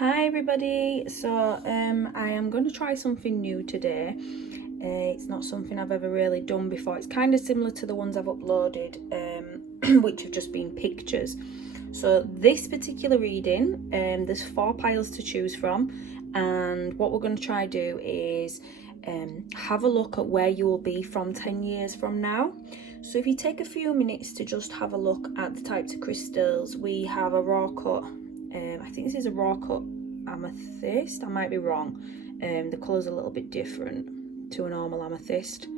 Hi everybody, so I am going to try something new today. It's not something I've ever really done before. It's kind of similar to the ones I've uploaded, which have just been pictures. So this particular reading, there's 4 piles to choose from, and what we're going to try do is have a look at where you will be from 10 years from now. So if you take a few minutes to just have a look at the types of crystals, we have a raw cut. I think this is a raw cut amethyst. I might be wrong. The colour's a little bit different to a normal amethyst.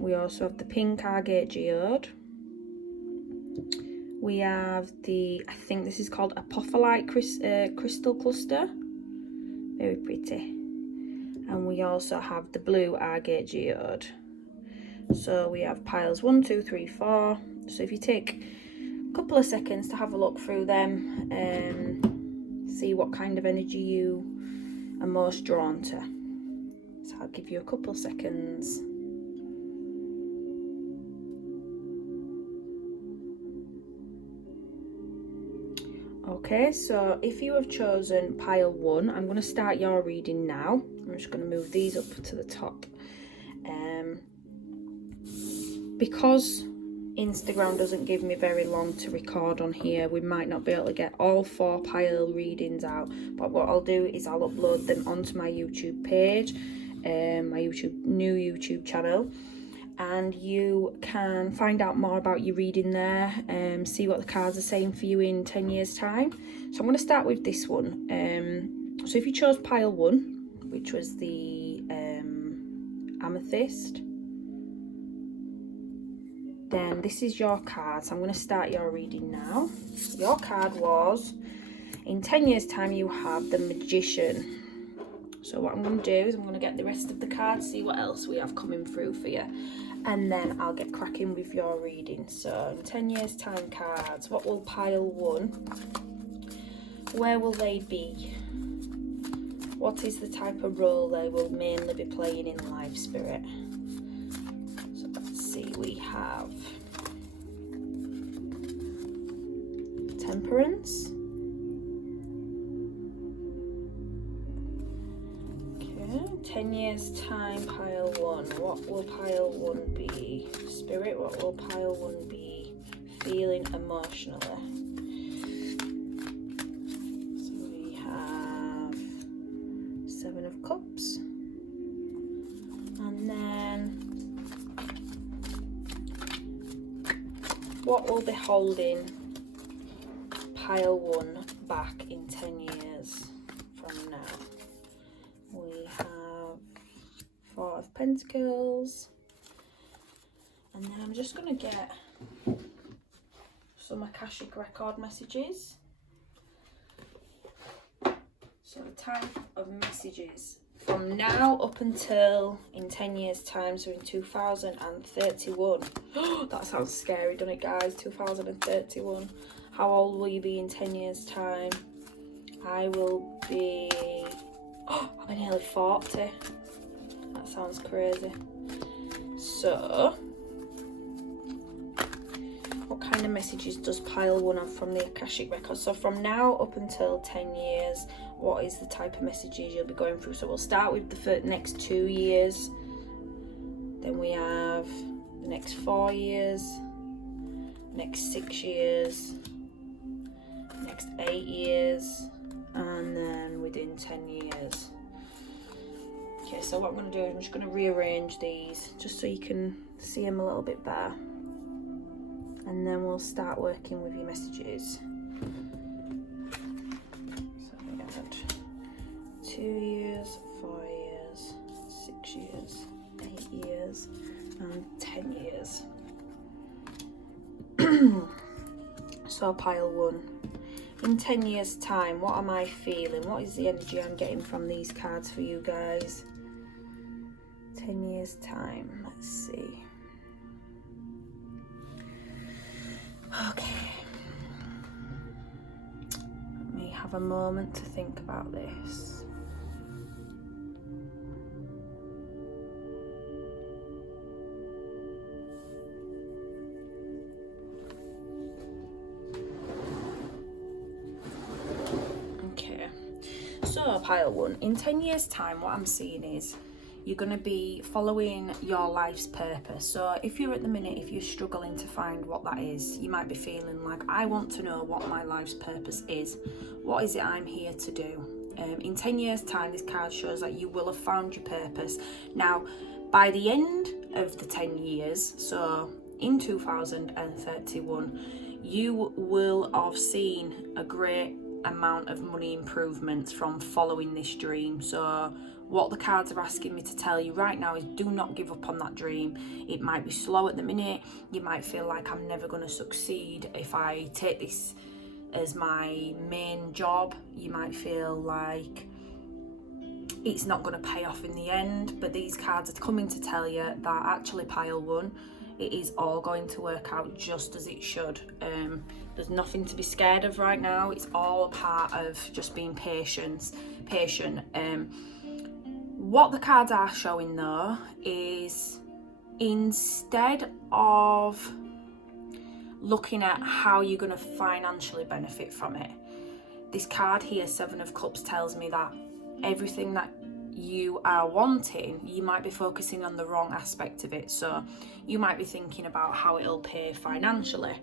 We also have the pink agate geode. We have the, I think this is called apophyllite crystal cluster. Very pretty. And we also have the blue agate geode. So we have piles 1, 2, 3, 4. So if you take couple of seconds to have a look through them and see what kind of energy you are most drawn to. So I'll give you a couple seconds. Okay, so if you have chosen pile 1, I'm going to start your reading now. I'm just going to move these up to the top. Because Instagram doesn't give me very long to record on here, we might not be able to get all 4 pile readings out, but what I'll do is I'll upload them onto my YouTube page, my new YouTube channel, and you can find out more about your reading there and see what the cards are saying for you in 10 years time. So I'm going to start with this one. So if you chose pile 1, which was the amethyst, then this is your card. So I'm going to start your reading now. Your card was, in 10 years time you have the Magician. So what I'm going to do is I'm going to get the rest of the cards, see what else we have coming through for you, and then I'll get cracking with your reading. So in 10 years time cards, what will pile 1, where will they be? What is the type of role they will mainly be playing in life, Spirit? So let's see, we have Temperance. Okay, 10 years time, pile 1. What will pile 1 be? Spirit, what will pile 1 be feeling emotionally? So we have 7 of Cups. And then what will be holding pile 1 back in 10 years from now? We have 4 of Pentacles, and then I'm just going to get some Akashic record messages. So the type of messages from now up until in 10 years time, so in 2031. That sounds scary, doesn't it, guys? 2031. How old will you be in 10 years time? I will be, I'll be nearly 40. That sounds crazy. So what kind of messages does pile 1 have from the Akashic record? So from now up until 10 years, what is the type of messages you'll be going through? So we'll start with the next 2 years, then we have the next 4 years, next 6 years, next 8 years, and then within 10 years. Okay, so what I'm going to do is I'm just going to rearrange these just so you can see them a little bit better, and then we'll start working with your messages. So we had 2 years, 4 years, 6 years, 8 years, and 10 years. So pile 1. In 10 years time, what am I feeling? What is the energy I'm getting from these cards for you guys? 10 years time, let's see. Okay. Let me have a moment to think about this. So pile 1, in 10 years time, what I'm seeing is you're going to be following your life's purpose. So if you're at the minute, if you're struggling to find what that is, you might be feeling like, I want to know what my life's purpose is. What is it I'm here to do? In 10 years time, this card shows that you will have found your purpose. Now, by the end of the 10 years, so in 2031, you will have seen a great amount of money improvements from following this dream. So what the cards are asking me to tell you right now is do not give up on that dream. It might be slow at the minute. You might feel like I'm never going to succeed if I take this as my main job. You might feel like it's not going to pay off in the end, but these cards are coming to tell you that actually pile 1, it is all going to work out just as it should. There's nothing to be scared of right now. It's all a part of just being patient. What the cards are showing though is, instead of looking at how you're going to financially benefit from it, this card here, 7 of Cups, tells me that everything that you are wanting, you might be focusing on the wrong aspect of it. So you might be thinking about how it'll pay financially.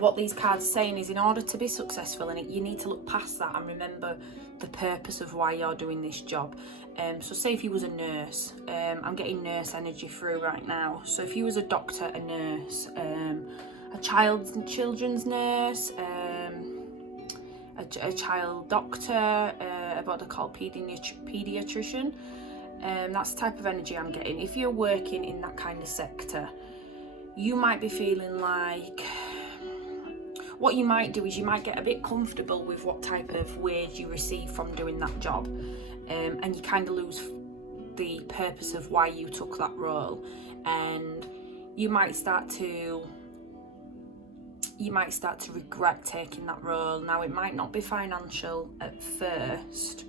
What these cards are saying is, in order to be successful in it, you need to look past that and remember the purpose of why you're doing this job. So say if you was a nurse, I'm getting nurse energy through right now. So if you was a doctor, a nurse, a children's nurse, a child doctor, what they call pediatrician, that's the type of energy I'm getting. If you're working in that kind of sector, you might be feeling like, what you might do is you might get a bit comfortable with what type of wage you receive from doing that job, and you kind of lose the purpose of why you took that role, and you might start to regret taking that role. Now, it might not be financial at first,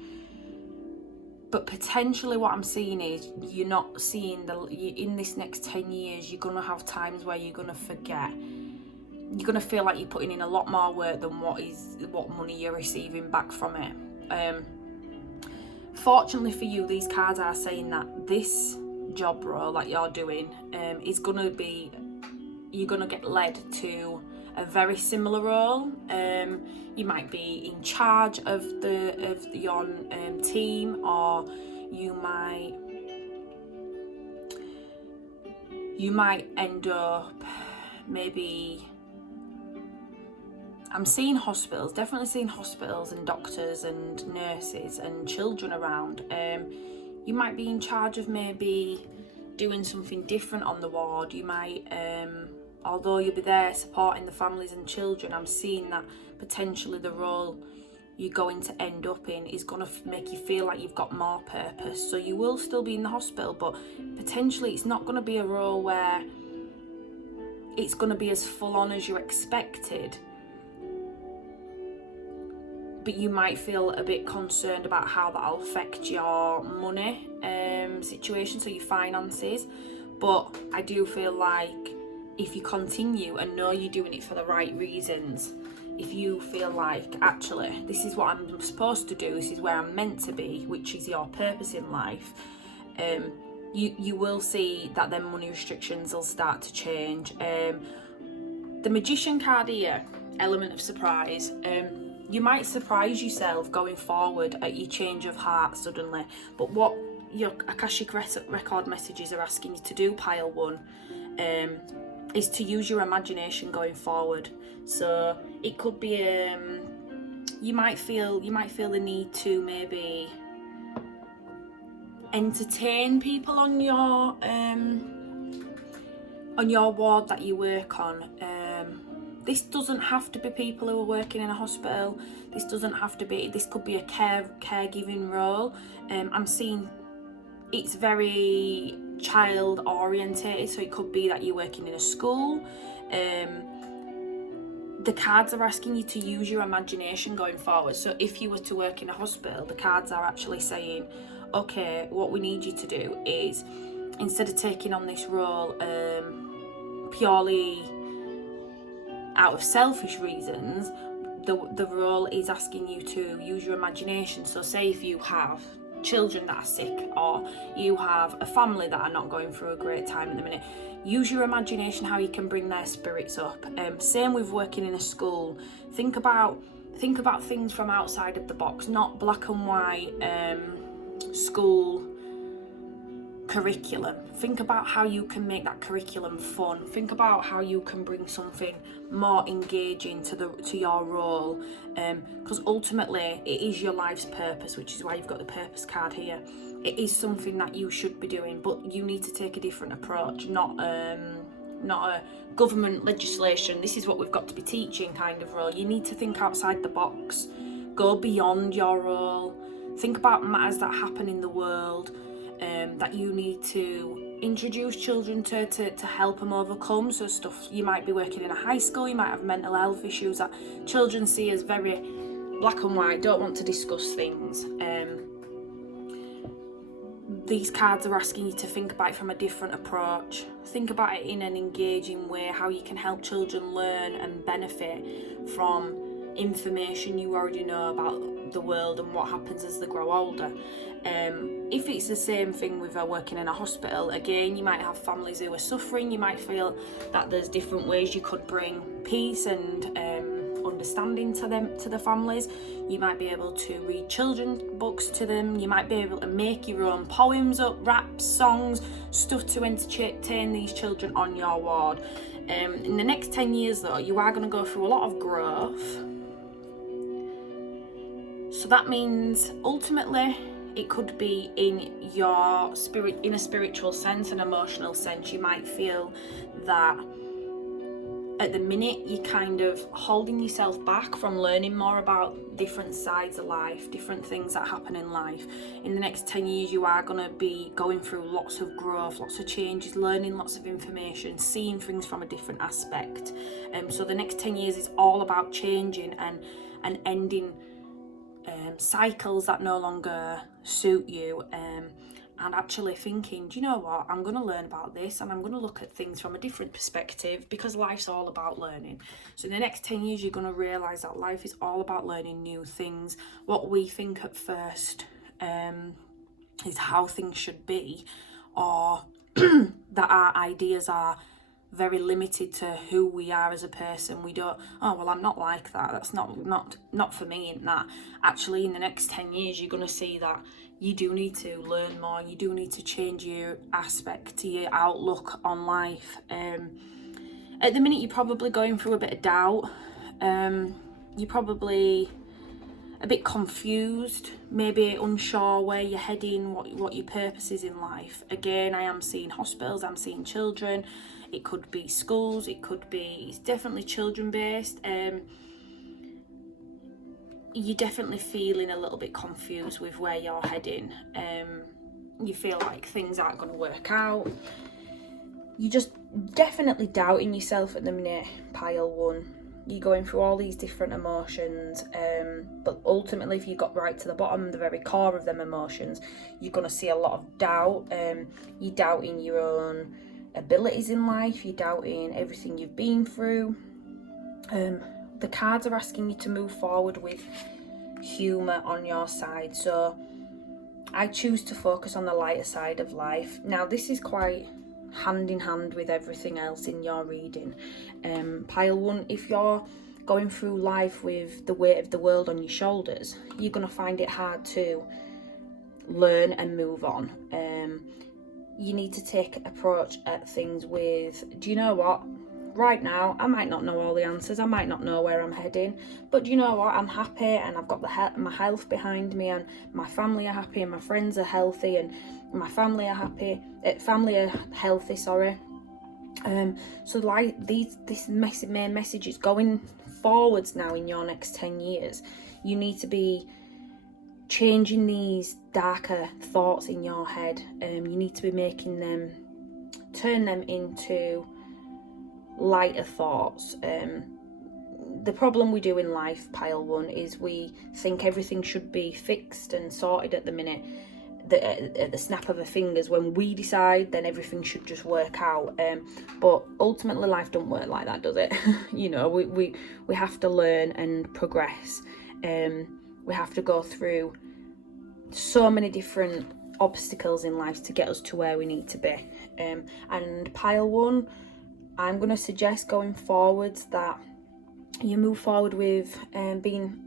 but potentially what I'm seeing is you're not seeing in this next 10 years, you're going to have times where you're going to forget. You're going to feel like you're putting in a lot more work than what money you're receiving back from it. Fortunately for you, these cards are saying that this job role that you're doing is going to be, you're going to get led to a very similar role. You might be in charge of your team, or you might end up maybe, I'm seeing hospitals, definitely seeing hospitals and doctors and nurses and children around. You might be in charge of maybe doing something different on the ward. You might, although you'll be there supporting the families and children, I'm seeing that potentially the role you're going to end up in is going to make you feel like you've got more purpose. So you will still be in the hospital, but potentially it's not going to be a role where it's going to be as full on as you expected. But you might feel a bit concerned about how that'll affect your money situation, so your finances. But I do feel like if you continue and know you're doing it for the right reasons, if you feel like, actually, this is what I'm supposed to do, this is where I'm meant to be, which is your purpose in life, you will see that then money restrictions will start to change. The Magician card here, element of surprise. You might surprise yourself going forward at your change of heart suddenly, but what your Akashic record messages are asking you to do, pile 1, is to use your imagination going forward. So it could be you might feel the need to maybe entertain people on your ward that you work on. This doesn't have to be people who are working in a hospital. This could be a caregiving role. I'm seeing it's very child orientated, so it could be that you're working in a school. The cards are asking you to use your imagination going forward. So if you were to work in a hospital, the cards are actually saying, okay, what we need you to do is, instead of taking on this role purely out of selfish reasons, the role is asking you to use your imagination. So say if you have children that are sick, or you have a family that are not going through a great time at the minute, use your imagination how you can bring their spirits up. Same with working in a school. Think about things from outside of the box, not black and white school curriculum. Think about how you can make that curriculum fun. Think about how you can bring something more engaging to your role, because ultimately it is your life's purpose, which is why you've got the purpose card here. It is something that you should be doing, but you need to take a different approach, not a government legislation, this is what we've got to be teaching kind of role. You need to think outside the box, go beyond your role, think about matters that happen in the world, that you need to introduce children to help them overcome. So stuff, you might be working in a high school, you might have mental health issues that children see as very black and white, don't want to discuss things. These cards are asking you to think about it from a different approach. Think about it in an engaging way, how you can help children learn and benefit from information you already know about the world and what happens as they grow older. If it's the same thing with working in a hospital, again, you might have families who are suffering. You might feel that there's different ways you could bring peace and understanding to the families. You might be able to read children's books to them. You might be able to make your own poems up, raps, songs, stuff to entertain these children on your ward. In the next 10 years though, you are going to go through a lot of growth. So that means ultimately it could be in your spirit, in a spiritual sense, an emotional sense. You might feel that at the minute you're kind of holding yourself back from learning more about different sides of life, different things that happen in life. In the next 10 years you are going to be going through lots of growth, lots of changes, learning lots of information, seeing things from a different aspect. So the next 10 years is all about changing and ending cycles that no longer suit you, and actually thinking, do you know what, I'm going to learn about this and I'm going to look at things from a different perspective, because life's all about learning. So in the next 10 years you're going to realise that life is all about learning new things. What we think at first is how things should be, or that our ideas are very limited to who we are as a person. We don't, oh well, I'm not like that, that's not for me. And that actually in the next 10 years you're going to see that you do need to learn more, you do need to change your aspect to your outlook on life. At the minute you're probably going through a bit of doubt, you're probably a bit confused, maybe unsure where you're heading, what your purpose is in life. Again, I am seeing hospitals, I'm seeing children, it could be schools, it's definitely children based. You're definitely feeling a little bit confused with where you're heading. You feel like things aren't going to work out. You're just definitely doubting yourself at the minute, pile one. You're going through all these different emotions, but ultimately if you got right to the bottom, the very core of them emotions, you're going to see a lot of doubt. You're doubting your own abilities in life, you're doubting everything you've been through. The cards are asking you to move forward with humour on your side. So I choose to focus on the lighter side of life. Now this is quite hand in hand with everything else in your reading. Pile one, if you're going through life with the weight of the world on your shoulders, you're going to find it hard to learn and move on. You need to take approach at things with, do you know what, right now I might not know all the answers, I might not know where I'm heading, but do you know what, I'm happy and I've got my health behind me, and my family are happy and my friends are healthy and my family are healthy, sorry. So like this main message is going forwards now in your next 10 years. You need to be changing these darker thoughts in your head. You need to be making them, turn them into lighter thoughts. The problem we do in life, pile one, is we think everything should be fixed and sorted at the minute. at the snap of our fingers. When we decide, then everything should just work out. But ultimately life don't work like that, does it? You know, we have to learn and progress. We have to go through so many different obstacles in life to get us to where we need to be. And pile 1, I'm going to suggest going forwards that you move forward with being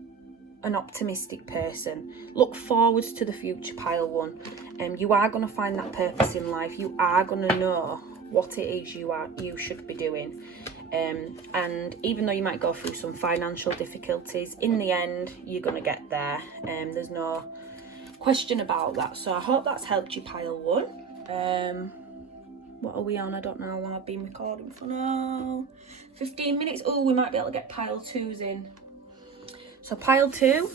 an optimistic person. Look forwards to the future, pile 1. You are going to find that purpose in life. You are going to know what it is you should be doing. And even though you might go through some financial difficulties, in the end you're going to get there. There's no question about that. So I hope that's helped you, pile 1. What are we on? I don't know how long I've been recording for now. 15 minutes. Oh, we might be able to get pile 2s in. So pile 2,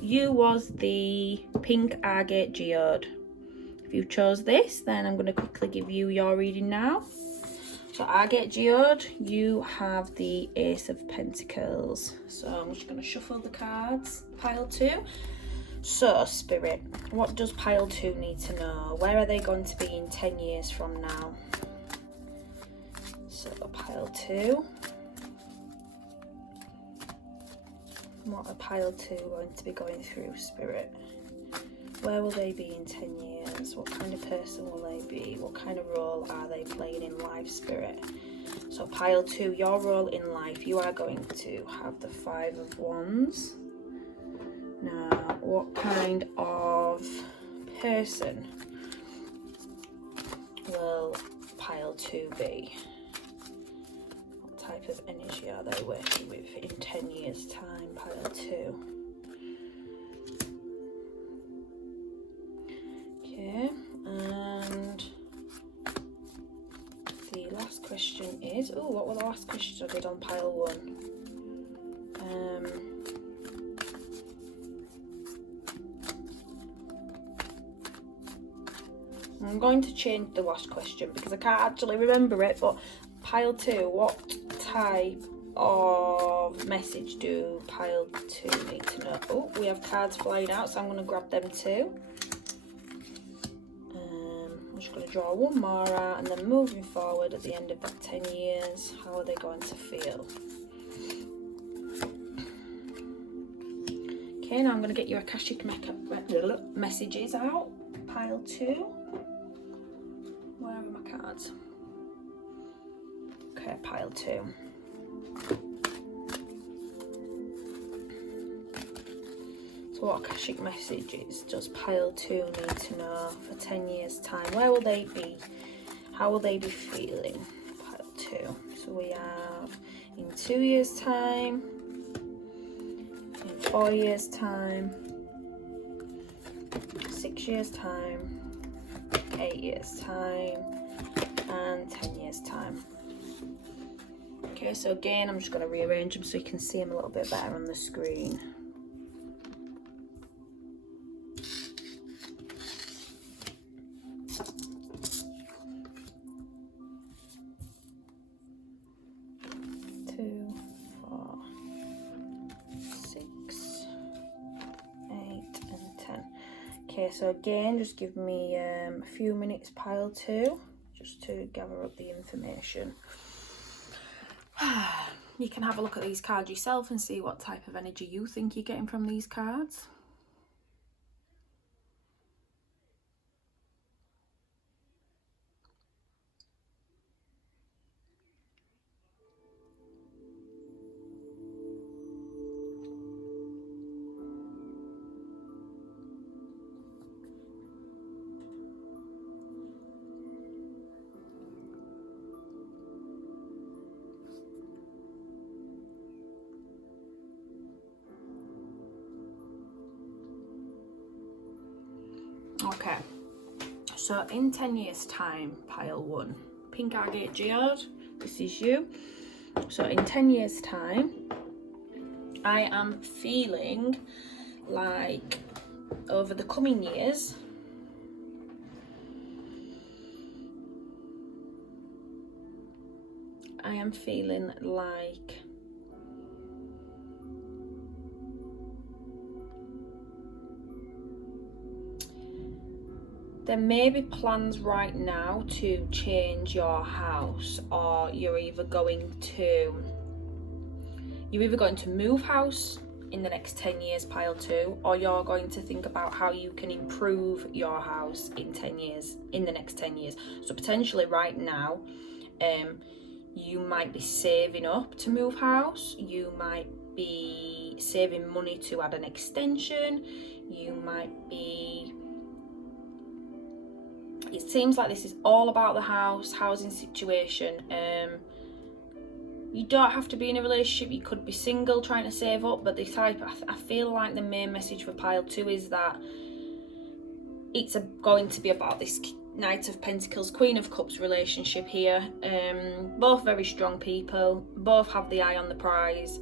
you was the pink agate geode. If you chose this, then I'm going to quickly give you your reading now. So agate geode, you have the Ace of Pentacles. So I'm just going to shuffle the cards. Pile 2. So Spirit, what does pile 2 need to know? Where are they going to be in 10 years from now? So pile 2. What are pile 2 going to be going through, Spirit? Where will they be in 10 years? What kind of person will they be? What kind of role are they playing in life, Spirit? So pile 2, your role in life, you are going to have the 5 of Wands. Now, what kind of person will pile 2 be? What type of energy are they working with in 10 years' time, pile 2? Okay, and the last question is, oh, what were the last questions I did on pile 1? I'm going to change the last question because I can't actually remember it, but pile 2, what type of message do pile 2 need to know? Oh, we have cards flying out, so I'm going to grab them too. I'm just going to draw one more out, and then moving forward at the end of that 10 years, how are they going to feel? Okay, now I'm going to get your Akashic messages out. Pile 2. Where are my cards? Okay, pile 2. So what Akashic messages does pile 2 need to know for 10 years' time? Where will they be? How will they be feeling? Pile 2. So we have in 2 years' time, in 4 years' time, 6 years' time, 8 years' time, and 10 years' time. Okay, so again, I'm just going to rearrange them so you can see them a little bit better on the screen. Okay, so again, just give me a few minutes, pile 2, just to gather up the information. You can have a look at these cards yourself and see what type of energy you think you're getting from these cards. Okay, so in 10 years' time, pile 1, pink agate geode, this is you. So in 10 years' time, I am feeling like over the coming years, I am feeling like there may be plans right now to change your house, or you're either going to move house in the next 10 years, pile 2, or you're going to think about how you can improve your house in the next 10 years. So potentially right now, you might be saving up to move house, you might be saving money to add an extension, you might be... It seems like this is all about the housing situation. You don't have to be in a relationship, you could be single trying to save up, but I feel like the main message for pile 2 is that it's going to be about this Knight of Pentacles, Queen of Cups relationship here. Both very strong people, both have the eye on the prize.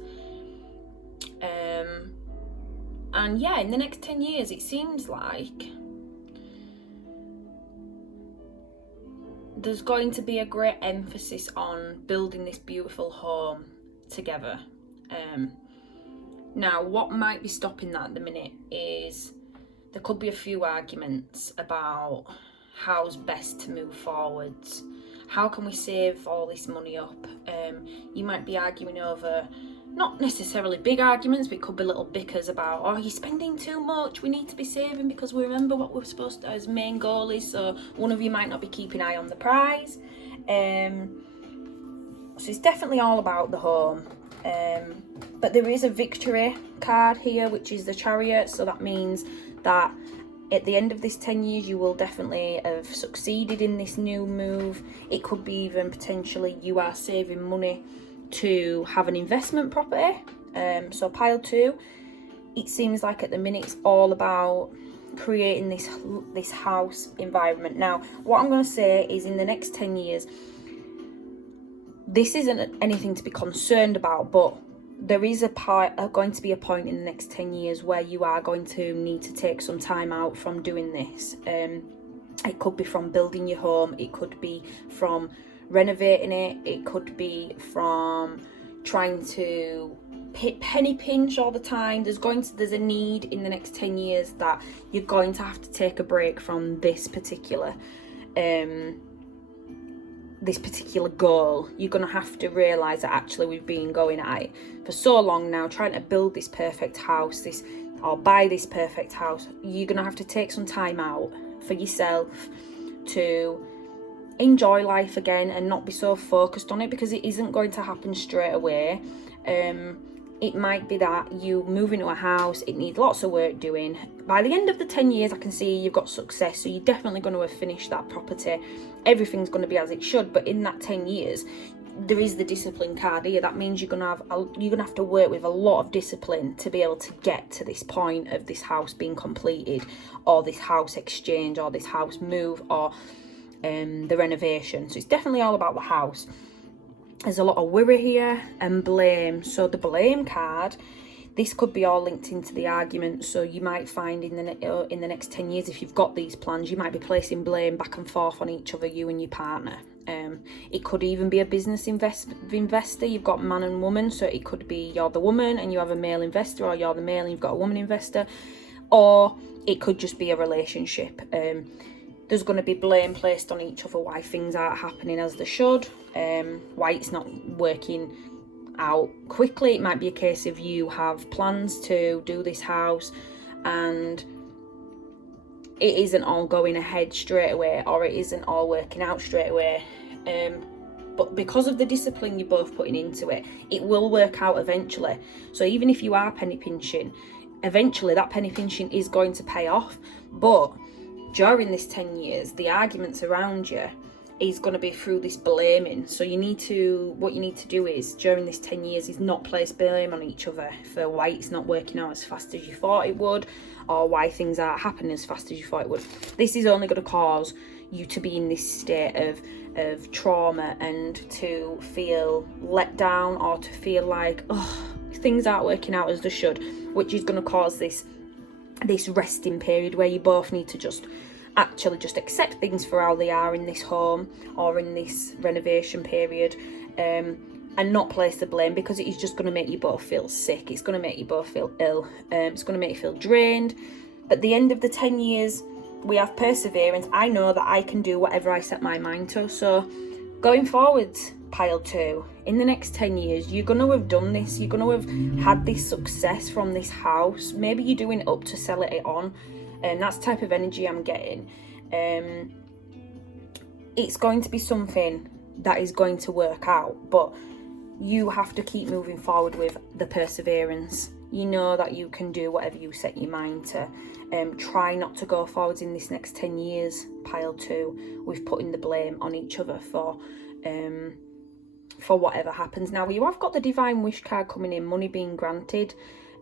And yeah, in the next 10 years, it seems like there's going to be a great emphasis on building this beautiful home together. Now, what might be stopping that at the minute is there could be a few arguments about how's best to move forwards. How can we save all this money up? You might be arguing over, not necessarily big arguments, but it could be little bickers about, oh, you're spending too much, we need to be saving because we remember what we're supposed to, as main goal is. So one of you might not be keeping eye on the prize. So it's definitely all about the home. But there is a victory card here, which is the Chariot. So that means that at the end of this 10 years, you will definitely have succeeded in this new move. It could be even potentially you are saving money to have an investment property. So pile 2, it seems like at the minute it's all about creating this house environment. Now, what I'm going to say is in the next 10 years, this isn't anything to be concerned about, but there is going to be a point in the next 10 years where you are going to need to take some time out from doing this. It could be from building your home, it could be from renovating it, it could be from trying to penny pinch all the time. There's a need in the next 10 years that you're going to have to take a break from this particular goal. You're going to have to realise that actually we've been going at it for so long now, trying to build this perfect house, or buy this perfect house. You're going to have to take some time out for yourself to enjoy life again and not be so focused on it, because it isn't going to happen straight away. It might be that you move into a house, it needs lots of work doing. By the end of the 10 years, I can see you've got success, so you're definitely going to have finished that property. Everything's going to be as it should, but in that 10 years, there is the discipline card here. That means you're going to have to work with a lot of discipline to be able to get to this point of this house being completed, or this house exchange, or this house move, or the renovation. So it's definitely all about the house. There's a lot of worry here and blame. So the blame card, this could be all linked into the argument. So you might find in the next 10 years, if you've got these plans, you might be placing blame back and forth on each other, you and your partner. It could even be a business investor. You've got man and woman, so it could be you're the woman and you have a male investor, or you're the male and you've got a woman investor, or it could just be a relationship. There's going to be blame placed on each other why things aren't happening as they should, why it's not working out quickly. It might be a case of you have plans to do this house and it isn't all going ahead straight away, or it isn't all working out straight away. But because of the discipline you're both putting into it, it will work out eventually. So even if you are penny pinching, eventually that penny pinching is going to pay off. But during this 10 years, the arguments around you is going to be through this blaming. So what you need to do is, during this 10 years, is not place blame on each other for why it's not working out as fast as you thought it would, or why things aren't happening as fast as you thought it would. This is only going to cause you to be in this state of trauma and to feel let down, or to feel like, oh, things aren't working out as they should, which is going to cause this resting period where you both need to just accept things for how they are in this home or in this renovation period, and not place the blame, because it is just going to make you both feel sick. It's going to make you both feel ill. It's going to make you feel drained. At the end of the 10 years, we have perseverance. I know that I can do whatever I set my mind to. So going forwards, pile 2, in the next 10 years, you're going to have done this. You're going to have had this success from this house. Maybe you're doing it up to sell it on. And that's the type of energy I'm getting. It's going to be something that is going to work out. But you have to keep moving forward with the perseverance. You know that you can do whatever you set your mind to. Try not to go forwards in this next 10 years, pile 2, with putting the blame on each other for whatever happens. Now, you have got the divine wish card coming in, money being granted.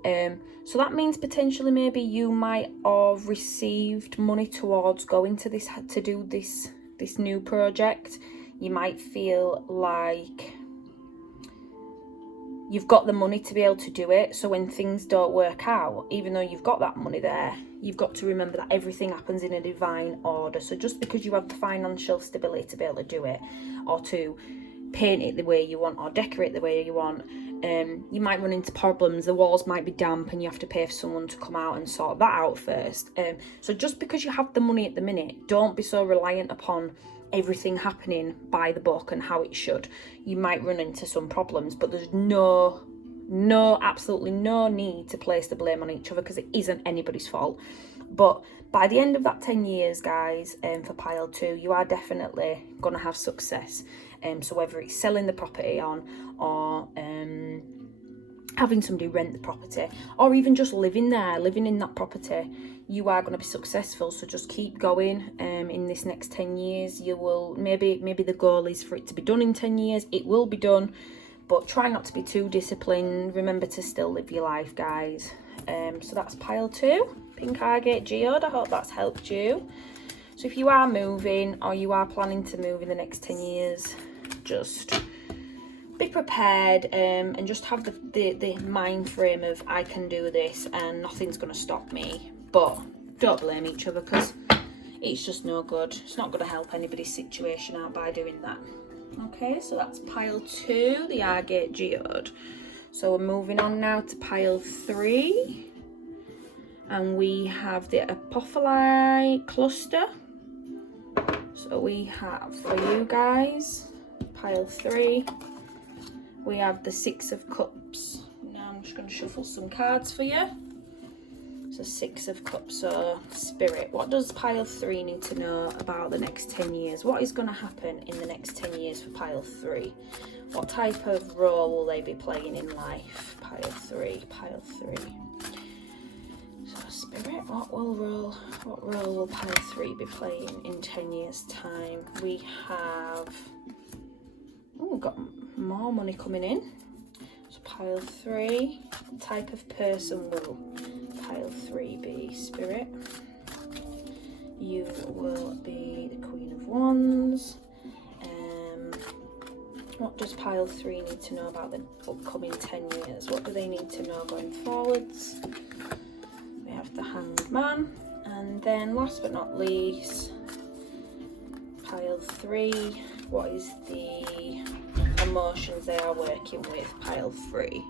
So that means potentially maybe you might have received money towards going to this, to do this new project. You might feel like you've got the money to be able to do it. So when things don't work out, even though you've got that money there, you've got to remember that everything happens in a divine order. So just because you have the financial stability to be able to do it, or to paint it the way you want, or decorate the way you want, you might run into problems. The walls might be damp and you have to pay for someone to come out and sort that out first. So just because you have the money at the minute, don't be so reliant upon everything happening by the book and how it should. You might run into some problems, but there's absolutely no need to place the blame on each other, because it isn't anybody's fault. But by the end of that 10 years, guys, for pile 2, you are definitely going to have success. So whether it's selling the property on, or having somebody rent the property, or even just living there, living in that property, you are going to be successful. So just keep going. In this next 10 years, you will, maybe the goal is for it to be done in 10 years. It will be done, but try not to be too disciplined. Remember to still live your life, guys. So that's pile 2, pink agate geode. I hope that's helped you. So if you are moving, or you are planning to move in the next 10 years, just be prepared, and just have the mind frame of, I can do this and nothing's going to stop me. But don't blame each other, because it's just no good. It's not going to help anybody's situation out by doing that. Okay, so that's pile 2, the agate geode. So we're moving on now to pile 3, and we have the apophyllite cluster. So we have, for you guys, pile 3, we have the 6 of cups. Now I'm just going to shuffle some cards for you. So 6 of cups. So spirit, what does pile 3 need to know about the next 10 years? What is going to happen in the next 10 years for pile 3? What type of role will they be playing in life? Pile 3. So spirit, what role will pile 3 be playing in 10 years time? We have, oh, got more money coming in. So pile 3, what type of person will pile 3 be? Spirit, you will be the Queen of Wands. What does pile 3 need to know about the upcoming 10 years? What do they need to know going forwards? We have the Hanged Man. And then last but not least, pile 3, what is the emotions they are working with? Pile 3.